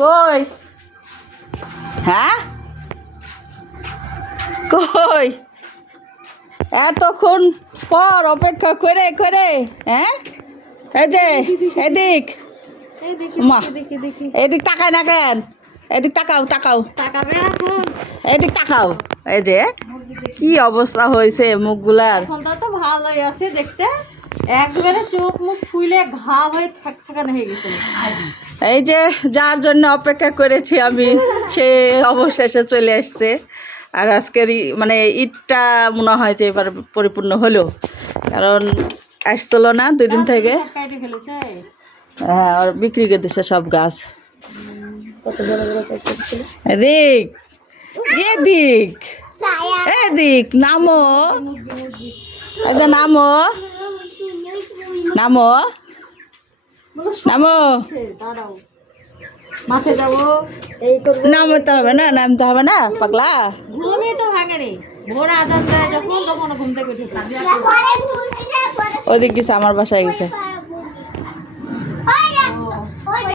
কই হ্যাঁ কই এতক্ষণ পর অপেক্ষা করে করে হ্যাঁ এই যে এদিক মা এদিক তাকায় না কেন এদিক তাকাও তাকাও এদিক তাকাও এই যে কি অবস্থা হয়েছে মুখগুলার তো ভালোই আছে দেখতে একবারে চোখ মুখ ফুলে ঘা হয়ে থাকথাকানো হয়ে গেছে এই যে যার জন্য অপেক্ষা করেছি আমি সে অবশেষে চলে আসছে আর আজকের মানে ঈদটা মনে হয় যে এবার পরিপূর্ণ হলো কারণ আসছিল না 2 দিন থেকে ফেলেছে হ্যাঁ আর বিক্রি করে দিচ্ছে সব গাছ কত বড় বড় গাছ ছিল এদিক এদিক এদিক নামো এই যে নামো নামো নামো দাঁড়াও মাঠে যাবো এই করবো নামতে হবে না নামতে হবে না পাগলা ঘুমই তো ভাঙেনি ভোর আজান দেয় যখন তখন ঘুম থেকে উঠে ওদিক গেছে আমার বাসায় গেছে